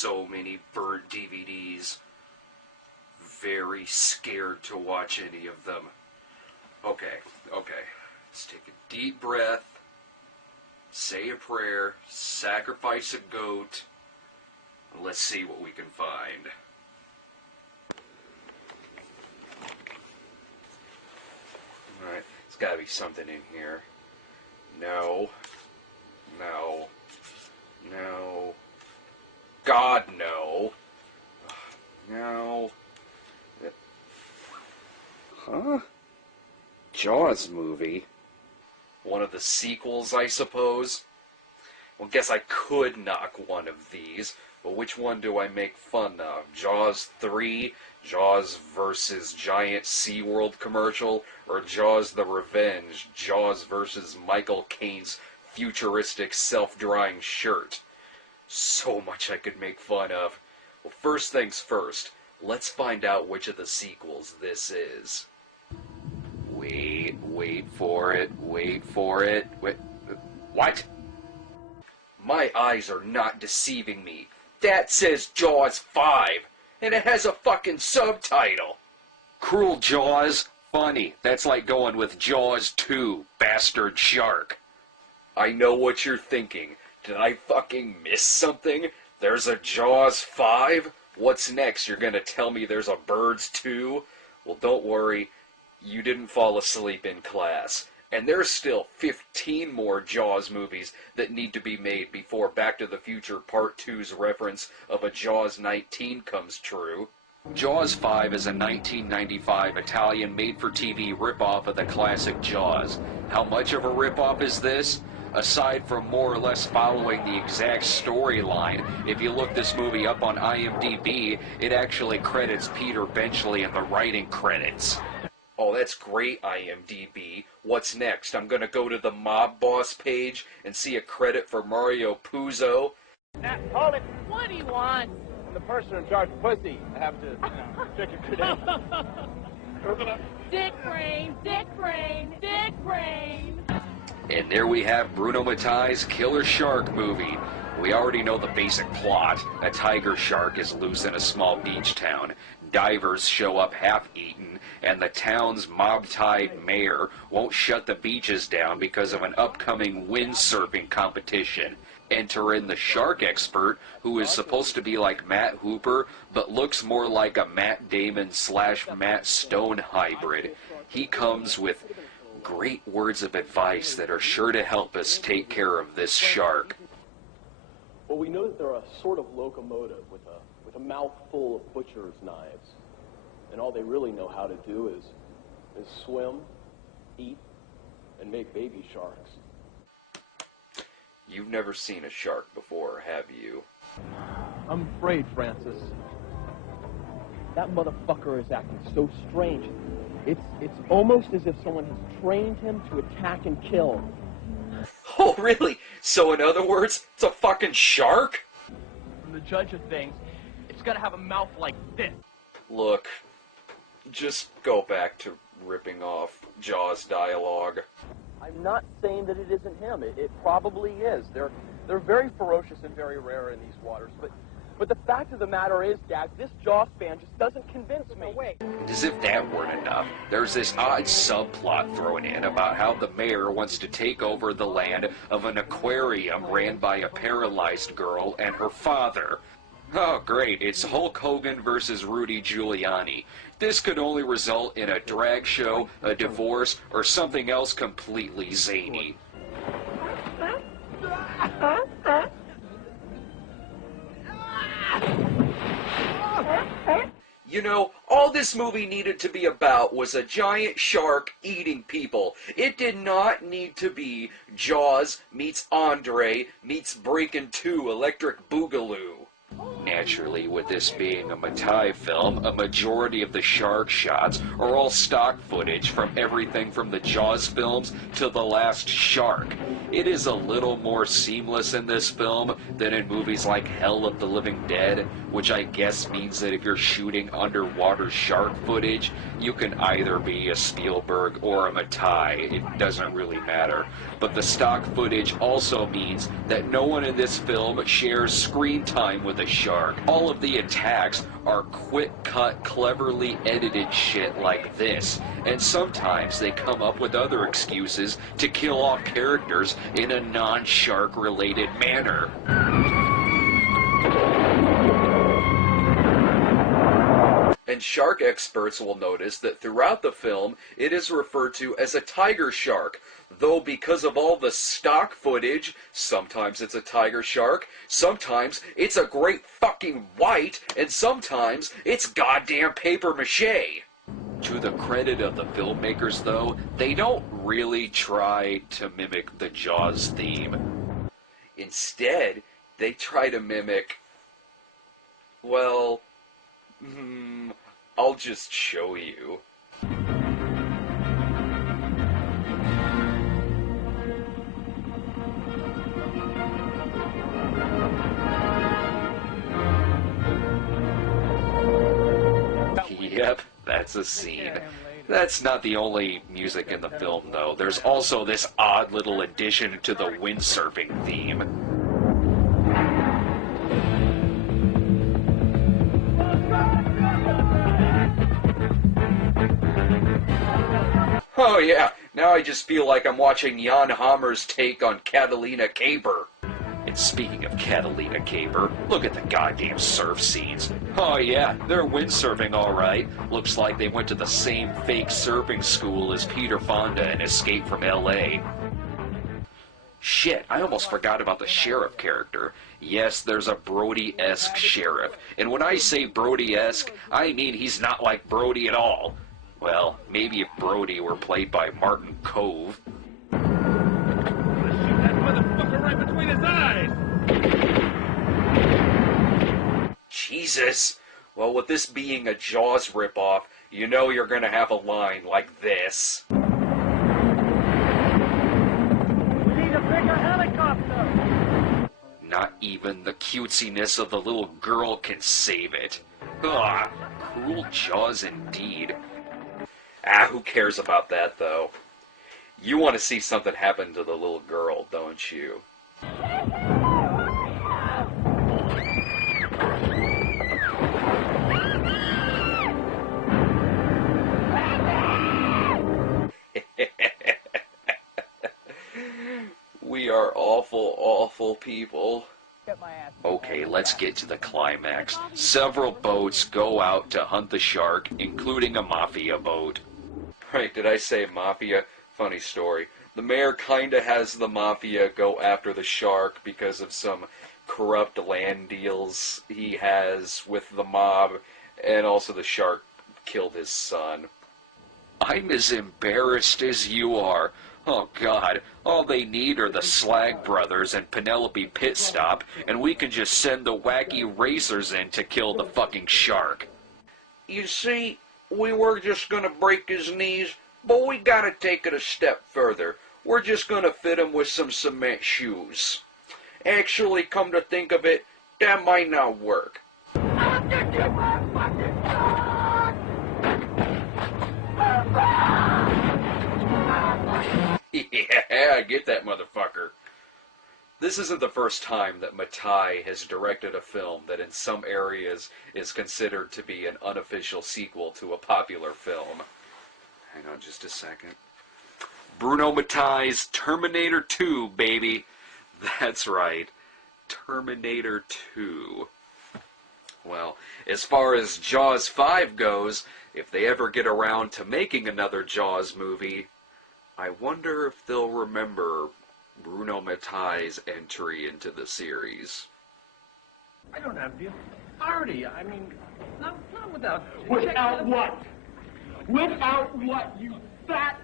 so many burnt DVDs. Very scared to watch any of them. Okay. Let's take a deep breath, say a prayer, sacrifice a goat, and let's see what we can find. Alright, there's gotta be something in here. No. God, no. No. Huh? Jaws movie? One of the sequels, I suppose? Well, guess I could knock one of these, but which one do I make fun of? Jaws 3, Jaws versus Giant SeaWorld commercial, or Jaws the Revenge, Jaws versus Michael Caine's futuristic self-drying shirt? So much I could make fun of. Well, first things first, let's find out which of the sequels this is. Wait for it. Wait. What? My eyes are not deceiving me. That says Jaws 5, and it has a fucking subtitle. Cruel Jaws? Funny. That's like going with Jaws 2, Bastard Shark. I know what you're thinking. Did I fucking miss something? There's a Jaws 5? What's next? You're gonna tell me there's a Birds 2? Well, don't worry. You didn't fall asleep in class. And there's still 15 more Jaws movies that need to be made before Back to the Future Part 2's reference of a Jaws 19 comes true. Jaws 5 is a 1995 Italian made-for-TV ripoff of the classic Jaws. How much of a ripoff is this? Aside from more or less following the exact storyline, if you look this movie up on IMDb, it actually credits Peter Benchley in the writing credits. Oh, that's great, IMDb. What's next? I'm gonna go to the Mob Boss page and see a credit for Mario Puzo. Hold it. What do you want? I'm the person in charge of pussy. I have to check your credentials. Dick brain, dick brain, dick brain. And there we have Bruno Mattei's Killer Shark movie. We already know the basic plot. A tiger shark is loose in a small beach town. Divers show up half-eaten, and the town's mob-tied mayor won't shut the beaches down because of an upcoming windsurfing competition. Enter in the shark expert, who is supposed to be like Matt Hooper, but looks more like a Matt Damon/Matt Stone hybrid. He comes with great words of advice that are sure to help us take care of this shark. Well, we know that they're a sort of locomotive with a mouth full of butcher's knives. And all they really know how to do is swim, eat, and make baby sharks. You've never seen a shark before, have you? I'm afraid, Francis. That motherfucker is acting so strange. It's almost as if someone has trained him to attack and kill. Oh, really? So in other words, it's a fucking shark? From the judge of things, it's gonna have a mouth like this. Look, just go back to ripping off Jaws dialogue. I'm not saying that it isn't him. It probably is. They're very ferocious and very rare in these waters. But the fact of the matter is, Dad, this Jaws fan just doesn't convince me. As if that weren't enough, there's this odd subplot thrown in about how the mayor wants to take over the land of an aquarium ran by a paralyzed girl and her father. Oh, great. It's Hulk Hogan versus Rudy Giuliani. This could only result in a drag show, a divorce, or something else completely zany. You know, all this movie needed to be about was a giant shark eating people. It did not need to be Jaws meets Andre meets Breakin' 2 Electric Boogaloo. Naturally, with this being a Mattei film, a majority of the shark shots are all stock footage from everything from the Jaws films to The Last Shark. It is a little more seamless in this film than in movies like Hell of the Living Dead, which I guess means that if you're shooting underwater shark footage, you can either be a Spielberg or a Mattei. It doesn't really matter. But the stock footage also means that no one in this film shares screen time with a shark. All of the attacks are quick-cut, cleverly edited shit like this. And sometimes they come up with other excuses to kill off characters in a non-shark related manner. And shark experts will notice that throughout the film, it is referred to as a tiger shark. Though because of all the stock footage, sometimes it's a tiger shark, sometimes it's a great fucking white, and sometimes it's goddamn paper mache. To the credit of the filmmakers, though, they don't really try to mimic the Jaws theme. Instead, they try to mimic, well, I'll just show you. Yep, that's a scene. That's not the only music in the film, though. There's also this odd little addition to the windsurfing theme. Oh yeah, now I just feel like I'm watching Jan Hammer's take on Catalina Caper. And speaking of Catalina Caper, look at the goddamn surf scenes. Oh yeah, they're windsurfing alright. Looks like they went to the same fake surfing school as Peter Fonda in Escape from L.A. Shit, I almost forgot about the sheriff character. Yes, there's a Brody-esque sheriff. And when I say Brody-esque, I mean he's not like Brody at all. Well, maybe if Brody were played by Martin Cove. Shoot that motherfucker right between his eyes! Jesus! Well, with this being a Jaws ripoff, you know you're gonna have a line like this. We need a bigger helicopter! Not even the cutesiness of the little girl can save it. Ugh, cruel Jaws indeed. Ah, who cares about that, though? You want to see something happen to the little girl, don't you? We are awful, awful people. Okay, let's get to the climax. Several boats go out to hunt the shark, including a mafia boat. Right, did I say mafia? Funny story. The mayor kinda has the mafia go after the shark because of some corrupt land deals he has with the mob, and also the shark killed his son. I'm as embarrassed as you are. Oh God, all they need are the Slag Brothers and Penelope Pitstop, and we can just send the wacky racers in to kill the fucking shark. You see, we were just gonna break his knees, but we gotta take it a step further. We're just gonna fit him with some cement shoes. Actually, come to think of it, that might not work. I'll get you my fucking dog! Yeah, I get that motherfucker. This isn't the first time that Mattei has directed a film that in some areas is considered to be an unofficial sequel to a popular film. Hang on just a second. Bruno Mattei's Terminator 2, baby. That's right. Terminator 2. Well, as far as Jaws 5 goes, if they ever get around to making another Jaws movie, I wonder if they'll remember Bruno Mattei's entry into the series. I don't have the authority. I mean, not without... Without what? Without what, you fat